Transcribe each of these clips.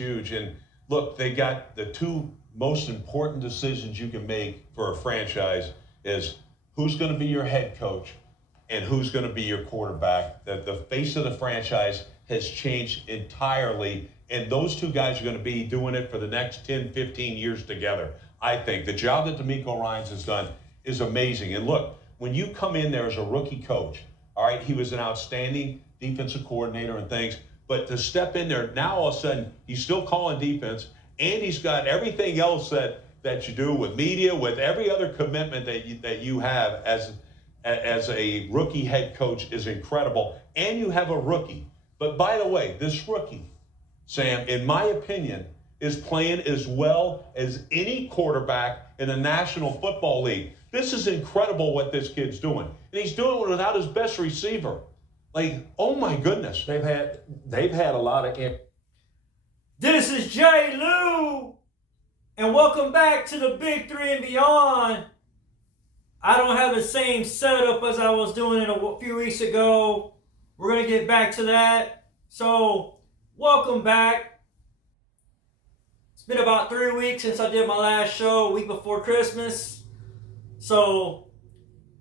huge. And look, they got the two most important decisions you can make for a franchise is who's going to be your head coach and who's going to be your quarterback. The face of the franchise has changed entirely, and those two guys are going to be doing it for the next 10, 15 years together. I think the job that DeMeco Ryans has done is amazing. And look, when you come in there as a rookie coach, all right, he was an outstanding defensive coordinator and things, but to step in there, now all of a sudden, he's still calling defense, and he's got everything else that you do with media, with every other commitment that you have as a rookie head coach is incredible. And you have a rookie. But by the way, this rookie, Sam, in my opinion, is playing as well as any quarterback in the National Football League. This is incredible what this kid's doing. And he's doing it without his best receiver. Like, oh my goodness. They've had a lot of. This is Jay Lou, and welcome back to the Big Three and Beyond. I don't have the same setup as I was doing it a few weeks ago. We're going to get back to that. So, welcome back. It's been about 3 weeks since I did my last show, a week before Christmas. So,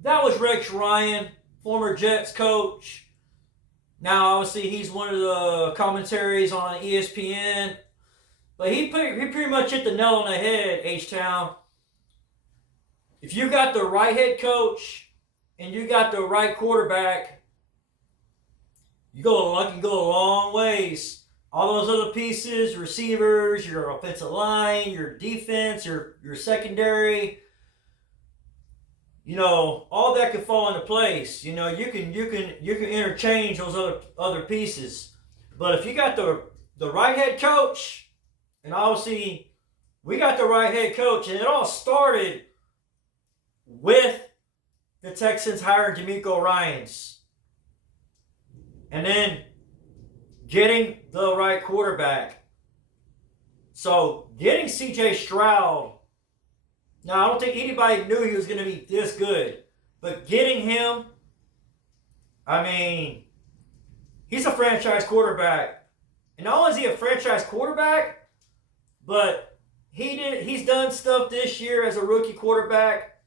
that was Rex Ryan, former Jets coach. Now, obviously, he's one of the commentaries on ESPN. But he pretty much hit the nail on the head, H-Town. If you got the right head coach and you got the right quarterback, you can go a long ways. All those other pieces, receivers, your offensive line, your defense, your secondary, all that can fall into place. You can interchange those other pieces. But if you got the right head coach, and obviously we got the right head coach, and it all started with the Texans hiring DeMeco Ryans. And then getting the right quarterback. So getting C.J. Stroud. Now, I don't think anybody knew he was going to be this good. But getting him, he's a franchise quarterback. And not only is he a franchise quarterback, but he's done stuff this year as a rookie quarterback.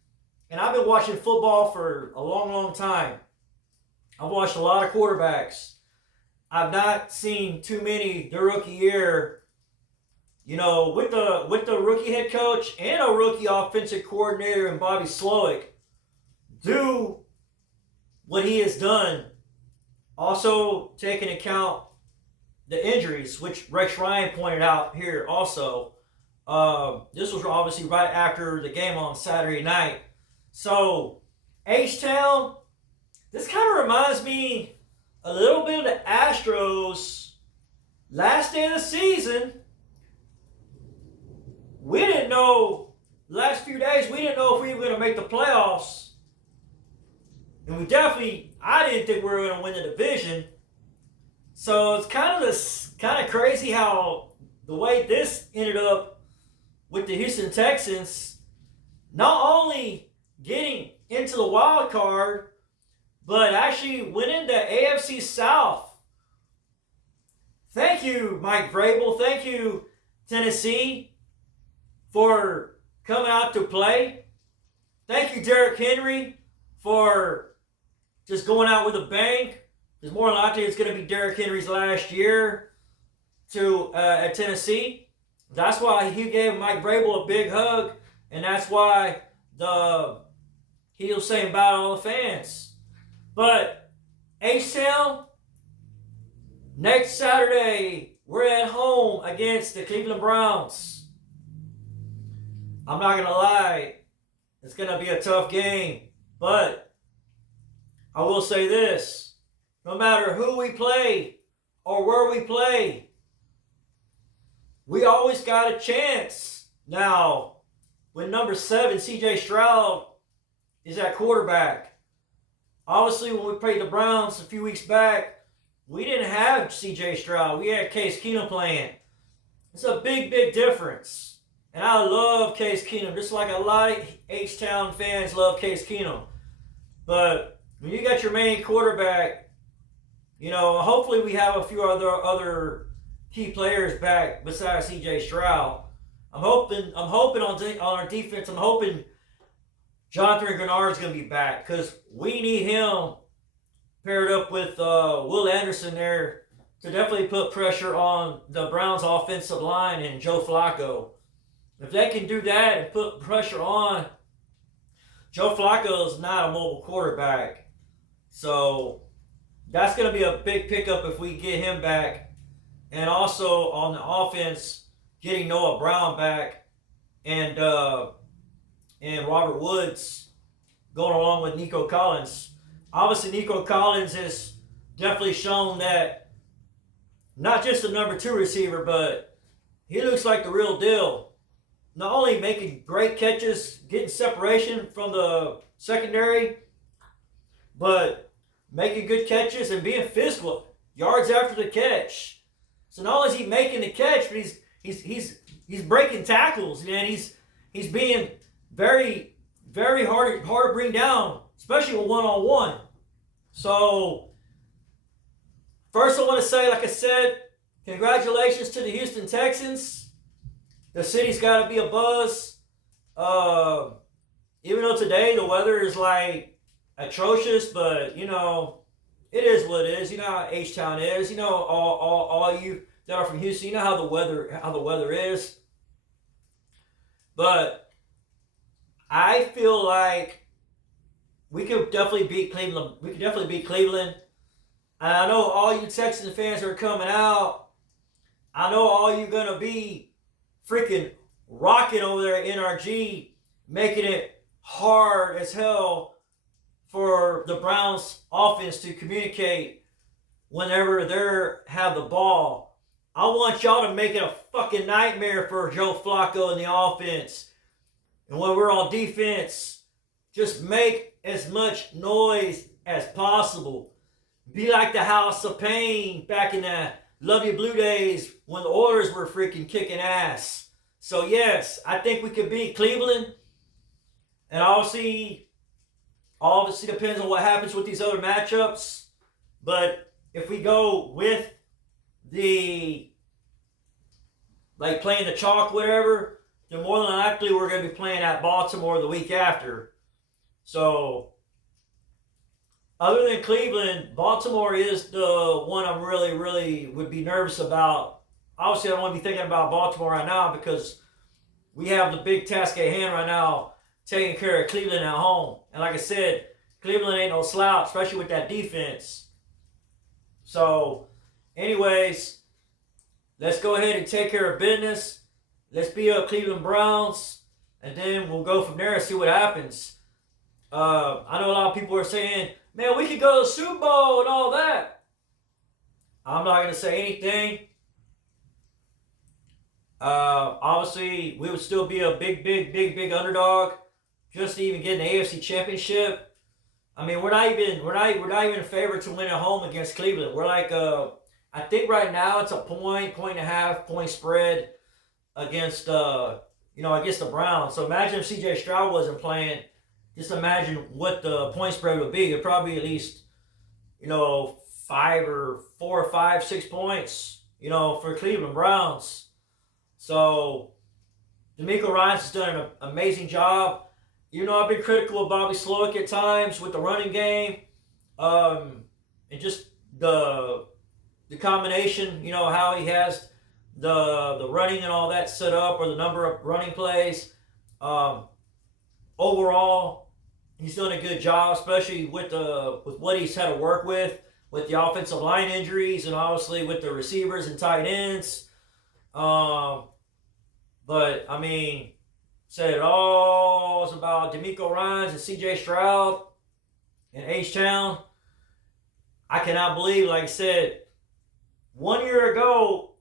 And I've been watching football for a long, long time. I've watched a lot of quarterbacks. I've not seen too many the rookie year, with the rookie head coach and a rookie offensive coordinator in Bobby Slowick do what he has done. Also take into account the injuries, which Rex Ryan pointed out here also. This was obviously right after the game on Saturday night. So, H-Town, this kind of reminds me a little bit of the Astros last day of the season. We didn't know, the last few days, we didn't know if we were going to make the playoffs. And I didn't think we were going to win the division. So it's kind of crazy how the way this ended up with the Houston Texans, not only getting into the wild card, but actually winning the AFC South. Thank you, Mike Vrabel. Thank you, Tennessee, for coming out to play. Thank you, Derrick Henry, for just going out with a bang. It's more likely it's going to be Derrick Henry's last year at Tennessee. That's why he gave Mike Vrabel a big hug, and that's why he was saying bye to all the fans. But H-Town, next Saturday, we're at home against the Cleveland Browns. I'm not going to lie, it's going to be a tough game. But I will say this, no matter who we play or where we play, we always got a chance. Now, with number 7, C.J. Stroud is at quarterback. Obviously, when we played the Browns a few weeks back, we didn't have C.J. Stroud. We had Case Keenum playing. It's a big, big difference. And I love Case Keenum, just like a lot of H-Town fans love Case Keenum. But when you got your main quarterback, hopefully we have a few other key players back besides C.J. Stroud. I'm hoping on our defense. I'm hoping Jonathan Grenard is going to be back because we need him paired up with Will Anderson there to definitely put pressure on the Browns' offensive line and Joe Flacco. If they can do that and put pressure on, Joe Flacco is not a mobile quarterback. So that's going to be a big pickup if we get him back. And also on the offense, getting Noah Brown back and Robert Woods going along with Nico Collins. Obviously, Nico Collins has definitely shown that not just a number 2 receiver, but he looks like the real deal. Not only making great catches, getting separation from the secondary, but making good catches and being physical, yards after the catch. So not only is he making the catch, but he's breaking tackles, man. He's being very, very hard to bring down, especially with one-on-one. So first I want to say, like I said, congratulations to the Houston Texans. The city's got to be a buzz. Even though today the weather is like atrocious, but you know, it is what it is. You know how H-Town is. You know, all you that are from Houston, you know how the weather is. But I feel like we could definitely beat Cleveland. We could definitely beat Cleveland. And I know all you Texans fans are coming out. I know all you gonna be freaking rocking over there at NRG, making it hard as hell for the Browns offense to communicate whenever they have the ball. I want y'all to make it a fucking nightmare for Joe Flacco and the offense. And when we're on defense, just make as much noise as possible. Be like the House of Pain back in the Love You Blue days when the Oilers were freaking kicking ass. So yes, I think we could beat Cleveland. And obviously depends on what happens with these other matchups. But if we go with the playing the chalk, whatever, then more than likely we're going to be playing at Baltimore the week after. So other than Cleveland, Baltimore is the one I'm really, really would be nervous about. Obviously, I don't want to be thinking about Baltimore right now because we have the big task at hand right now, taking care of Cleveland at home. And like I said, Cleveland ain't no slouch, especially with that defense. So, anyways, let's go ahead and take care of business. Let's beat up Cleveland Browns, and then we'll go from there and see what happens. I know a lot of people are saying, man, we could go to the Super Bowl and all that. I'm not going to say anything. Obviously, we would still be a big underdog just to even get an AFC Championship. I mean, we're not even a favorite to win at home against Cleveland. We're like, I think right now it's a point and a half point spread against against the Browns. So imagine if C.J. Stroud wasn't playing. Just imagine what the point spread would be. It'd probably be at least, 4 or 5, 6 points, for Cleveland Browns. So, DeMeco Ryans has done an amazing job. I've been critical of Bobby Slowick at times with the running game, and just the combination, how he has the running and all that set up, or the number of running plays. Overall, he's done a good job, especially with what he's had to work with the offensive line injuries, and obviously with the receivers and tight ends. But I mean, said it all is about DeMeco Ryans and C.J. Stroud and H-Town. I cannot believe, like I said, 1 year ago,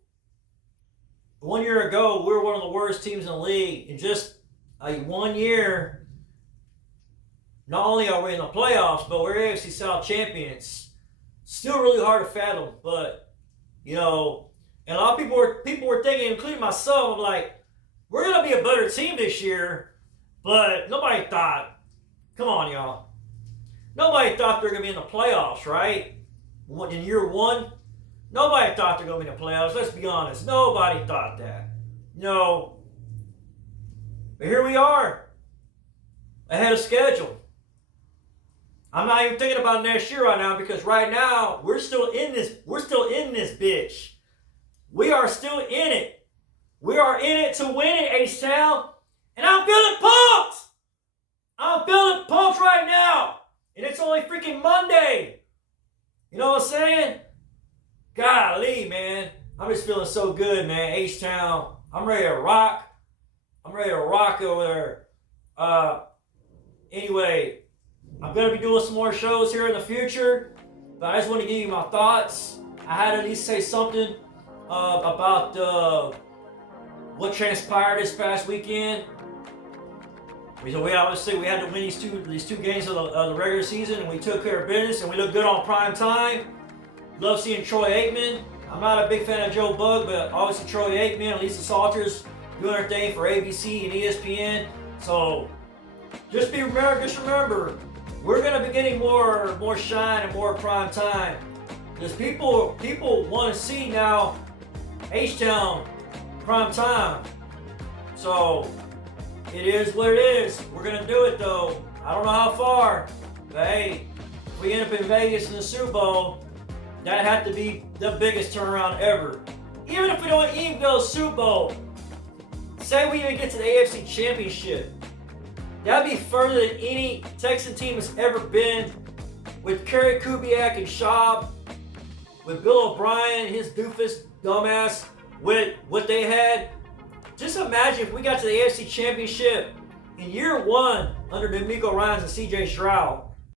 we were one of the worst teams in the league. In just 1 year, not only are we in the playoffs, but we're AFC South champions. Still really hard to fathom, but and a lot of people were thinking, including myself, I'm like, we're gonna be a better team this year, but nobody thought. Come on, y'all. Nobody thought they were gonna be in the playoffs, right? In year one, Nobody thought they're going to be in the playoffs. Let's be honest. Nobody thought that. No. But here we are. Ahead of schedule. I'm not even thinking about next year right now because right now we're still in this. We're still in this bitch. We are still in it. We are in it to win it, H-Town. And I'm feeling pumped. I'm feeling pumped right now. And it's only freaking Monday. You know what I'm saying? Golly, man. I'm just feeling so good, man. H-Town. I'm ready to rock. I'm ready to rock over there. Anyway, I'm going to be doing some more shows here in the future. But I just want to give you my thoughts. I had to at least say something about what transpired this past weekend. We obviously we had to win these two games of the regular season, and we took care of business, and we looked good on prime time. Love seeing Troy Aikman. I'm not a big fan of Joe Bug, but obviously Troy Aikman and Lisa Salters doing their thing for ABC and ESPN. So just remember, we're gonna be getting more shine and more prime time because people want to see now H-Town prime time. So it is what it is. We're going to do it though. I don't know how far, but hey, if we end up in Vegas in the Super Bowl, that had to be the biggest turnaround ever. Even if we don't even go to the Super Bowl, say we even get to the AFC Championship, that'd be further than any Texan team has ever been with Kerry Kubiak and Schaub, with Bill O'Brien, his doofus dumbass, with what they had. Just imagine if we got to the AFC Championship in year one under D'Amico Ryans and CJ Stroud.